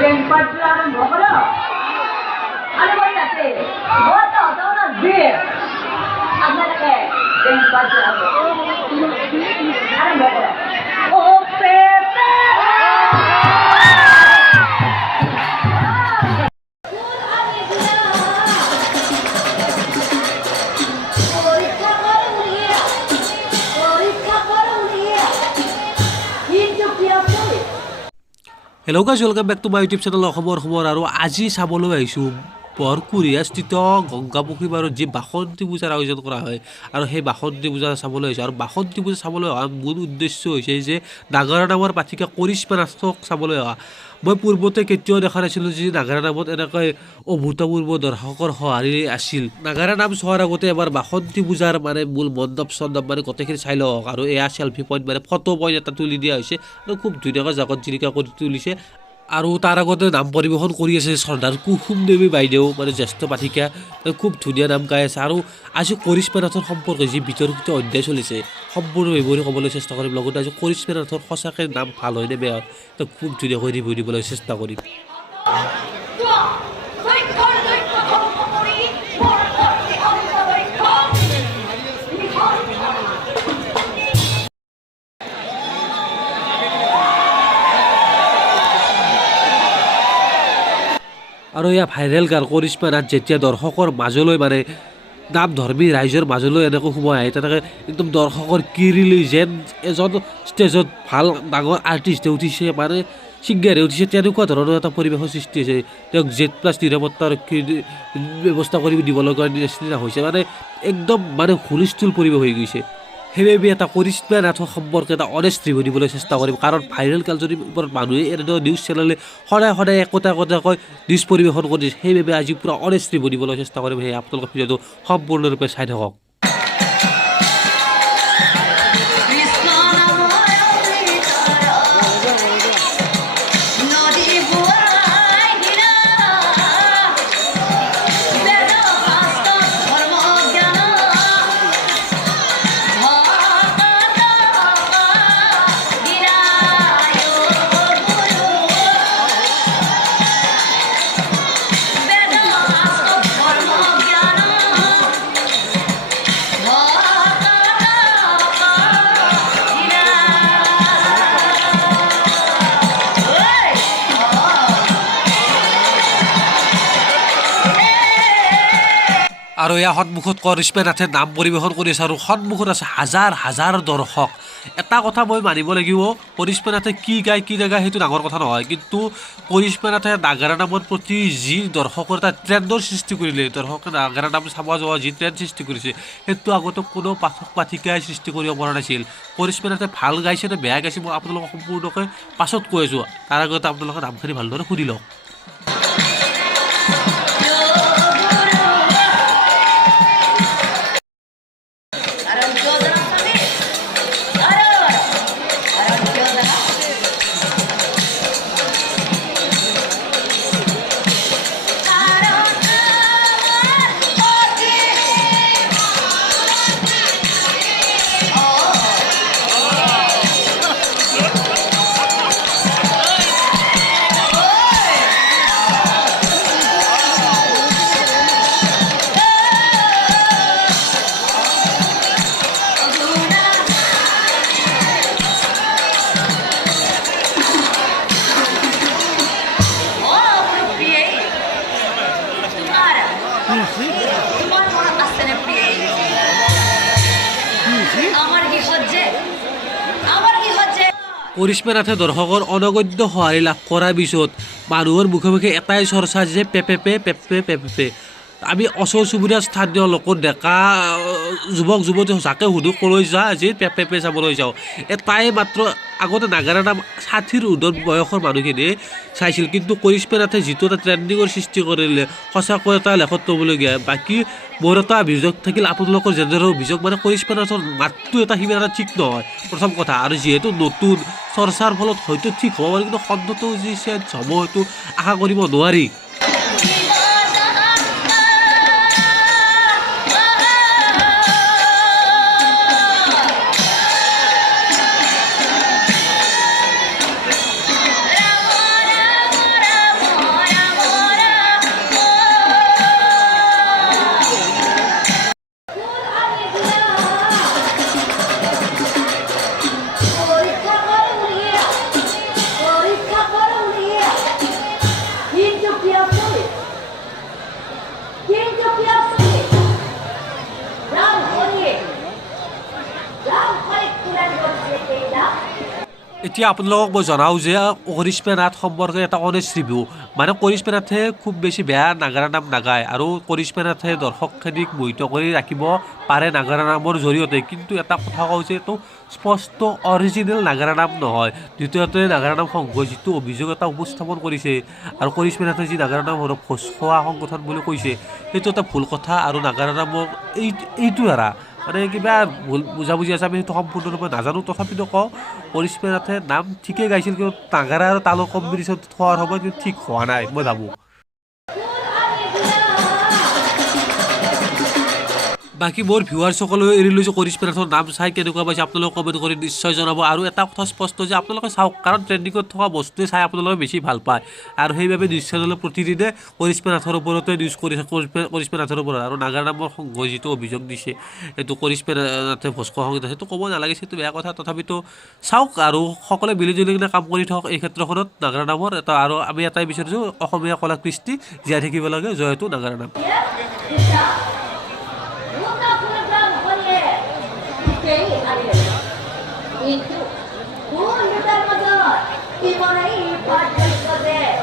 বেংপাট্রা আরম্ভ করো আরে বই আছে বড় দাও না দিয়ে আপনাকে বেংপাট্রা আরম্ভ করো ও পেপে hello' guys welcome back to my YouTube channel অসমৰ খবৰ। আৰু আজি চাবলৈ আহিছোঁ বৰকুৰীয়াস্থিত গংগাপুখুৰী পাৰত যি বাসন্তী পূজাৰ আয়োজন কৰা হয় আৰু সেই বাসন্তী পূজা চাবলৈ আহিছোঁ। আৰু বাসন্তী পূজা চাবলৈ অহা মূল উদ্দেশ্য হৈছে যে নাগাৰা নামৰ পাঠিকা কৰিশ্মা নাথক চাবলৈ অহা। মই পূৰ্বতে কেতিয়াও দেখা নাছিলোঁ যে নাগাৰা নামত এনেকৈ অভূতপূৰ্ব দৰ্শকৰ সঁহাৰি আছিল। নাগাৰা নাম চোৱাৰ আগতে এবাৰ বাসন্তী পূজাৰ মূল মণ্ডপ চণ্ডপ গোটেইখিনি চাই লওক। আৰু এয়া চেল্ফি পইণ্ট ফটো পইণ্ট এটা তুলি দিয়া হৈছে আৰু খুব ধুনীয়াকৈ জাকত জিলিকা কৰি তুলিছে। আৰু তাৰ আগতে নাম পৰিৱেশন কৰি আছে শ্ৰদ্ধাৰ কুসুম দেৱী বাইদেউ জ্যেষ্ঠ পাঠিকা, খুব ধুনীয়া নাম গাই আছে। আৰু আজি কৰিশ্মা নাথৰ সম্পৰ্কে যি বিতৰ্কিত অধ্যায় চলিছে সম্পূৰ্ণ বিৱৰি ক'বলৈ চেষ্টা কৰিম। লগতে আজি কৰিশ্মা নাথৰ সঁচাকৈ নাম ভাল হয়নে বেয়া হয় খুব ধুনীয়াকৈ ৰিভিউ দিবলৈ চেষ্টা কৰিম। আৰু এয়া ভাইৰেল গান কৰিশ্মা নাথ যেতিয়া দৰ্শকৰ মাজলৈ নাম ধৰ্মী ৰাইজৰ মাজলৈ এনেকৈ সোমাই আহে তেনেকৈ একদম দৰ্শকৰ কিৰিলি যেন এজন ষ্টেজত ভাল ডাঙৰ আৰ্টিষ্টে উঠিছে ছিংগাৰে উঠিছে তেনেকুৱা ধৰণৰ এটা পৰিৱেশৰ সৃষ্টি হৈছে। তেওঁক Z+ নিৰাপত্তাৰক্ষীৰ ব্যৱস্থা কৰি দিব লগা নিচিনা হৈছে একদম হুলস্থুল পৰিৱেশ হৈ গৈছে। সেইবাবে এটা কৰিশ্মা নাথৰ সম্পৰ্কে এটা অনেষ্ট ৰিভিউ দিবলৈ চেষ্টা কৰিম। কাৰণ ভাইৰেল কালজনীৰ ওপৰত মানুহে এনেদৰে নিউজ চেনেলে সদায় একোটাকৈ নিউজ পৰিৱেশন কৰিছে। সেইবাবে আজি পূৰা অনেষ্ট ৰিভিউ দিবলৈ চেষ্টা কৰিম। সেই আপোনালোকৰ ভিডিঅ'টো সম্পূৰ্ণৰূপে চাই থাকক। আৰু এয়া সন্মুখত কৰিশ্মা নাথে নাম পৰিৱেশন কৰি আছে আৰু সন্মুখত আছে হাজাৰ হাজাৰ দৰ্শক। এটা কথা মই মানিব লাগিব, কৰিশ্মা নাথে কি গায় কি নাগায় সেইটো ডাঙৰ কথা নহয়, কিন্তু কৰিশ্মা নাথে নাগাৰা নামৰ প্ৰতি যি দৰ্শকৰ এটা ট্ৰেণ্ডৰ সৃষ্টি কৰিলে, দৰ্শকে নাগাৰা নাম চাব যোৱা যি ট্ৰেণ্ড সৃষ্টি কৰিছে সেইটো আগতে কোনো পাঠিকাই সৃষ্টি কৰিব পৰা নাছিল। কৰিশ্মা নাথে ভাল গাইছে নে বেয়া গাইছে মই আপোনালোকক সম্পূৰ্ণকৈ পাছত কৈ আছোঁ। তাৰ আগতে আপোনালোকে নামখিনি ভালদৰে শুনি লওক। কৰিশ্মা নাথে দৰ্শকৰ অনগণ্য সঁহাৰি লাভ কৰাৰ পিছত মানুহৰ মুখে মুখে এটাই চৰ্চা যে পেপে। আমি ওচৰ চুবুৰীয়া স্থানীয় লোকৰ ডেকা যুৱক যুৱতী যাকে সুধো ক'লৈ যা আজি পেপে চাবলৈ যাওঁ। এটাই মাত্ৰ আগতে নাগাৰা নাম 60ৰ ঊৰ্ধৰ বয়সৰ মানুহখিনিয়ে চাইছিল, কিন্তু কৰিশ্মা নাথে যিটো এটা ট্ৰেণ্ডিঙৰ সৃষ্টি কৰিলে সঁচাকৈ এটা লেখত ল'বলগীয়া। বাকী মোৰ এটা অভিযোগ থাকিল, আপোনালোকৰ যেনেদৰে অভিযোগ কৰিশ্মা নাথৰ মাতটো এটা সিমান এটা ঠিক নহয় প্ৰথম কথা। আৰু যিহেতু নতুন চৰ্চাৰ ফলত হয়তো ঠিক হ'ব পাৰে, কিন্তু খণ্ডটো যি চেঞ্জ হ'ব সেইটো আশা কৰিব নোৱাৰি। এতিয়া আপোনালোকক মই জনাওঁ যে কৰিশ্মা নাথ সম্পৰ্কে এটা অনেষ্ট ৰিভিউ মানে কৰিশ্মা নাথে খুব বেছি বেয়া নাগাৰা নাম নাগায় আৰু কৰিশ্মা নাথে দৰ্শকখিনিক মোহিত কৰি ৰাখিব পাৰে নাগাৰা নামৰ জৰিয়তে কিন্তু এটা কথা কওঁ যে এইটো স্পষ্ট অৰিজিনেল নাগাৰা নাম নহয় দ্বিতীয়তে নাগাৰা নাম সংঘই যিটো অভিযোগ এটা উপস্থাপন কৰিছে আৰু কৰিশ্মা নাথে যি নাগাৰা নাম ভোজ খোৱা সংগঠন বুলি কৈছে সেইটো এটা ভুল কথা আৰু নাগাৰা নামৰ এইটো দ্বাৰা মানে কিবা ভুল বুজাবুজি আছে আমি সেইটো সম্পূৰ্ণৰূপে নাজানো তথাপিতো কওঁ কৰিশ্মা নাথে নাম ঠিকেই গাইছিল কিন্তু নাগাৰা আৰু তালৰ কম্বিনেশ্যন খোৱাৰ সময়ত কিন্তু ঠিক হোৱা নাই মই ভাবোঁ বাকী মোৰ ভিউৱাৰ্ছসকলেও এৰি লৈছোঁ কৰিশ্মা নাথৰ নাম চাই কেনেকুৱা পাইছে আপোনালোকে কমেণ্ট কৰি নিশ্চয় জনাব আৰু এটা কথা স্পষ্ট যে আপোনালোকে চাওক কাৰণ ট্ৰেণ্ডিঙত থকা বস্তুৱে চাই আপোনালোকে বেছি ভাল পায় আৰু সেইবাবে নিউজ চেনেলে প্ৰতিদিনে কৰিশ্মা নাথৰ ওপৰতে নিউজ কৰিছে কৰিশ্মা নাথৰ ওপৰত আৰু নাগাৰা নামৰ সংঘই যিটো অভিযোগ দিছে এইটো কৰিশ্মা নাথে ভোজ খোৱা সংগীত সেইটো ক'ব নালাগিছে সেইটো বেয়া কথা তথাপিতো চাওক আৰু সকলোৱে মিলিজুলি কিনে কাম কৰি থাকক এই ক্ষেত্ৰখনত নাগাৰা নামৰ এটা আৰু আমি এটাই বিচাৰিছোঁ অসমীয়া কলা কৃষ্টি জীয়াই থাকিব লাগে জয়টো নাগাৰা নাম itu, itu, itu, itu, itu, itu,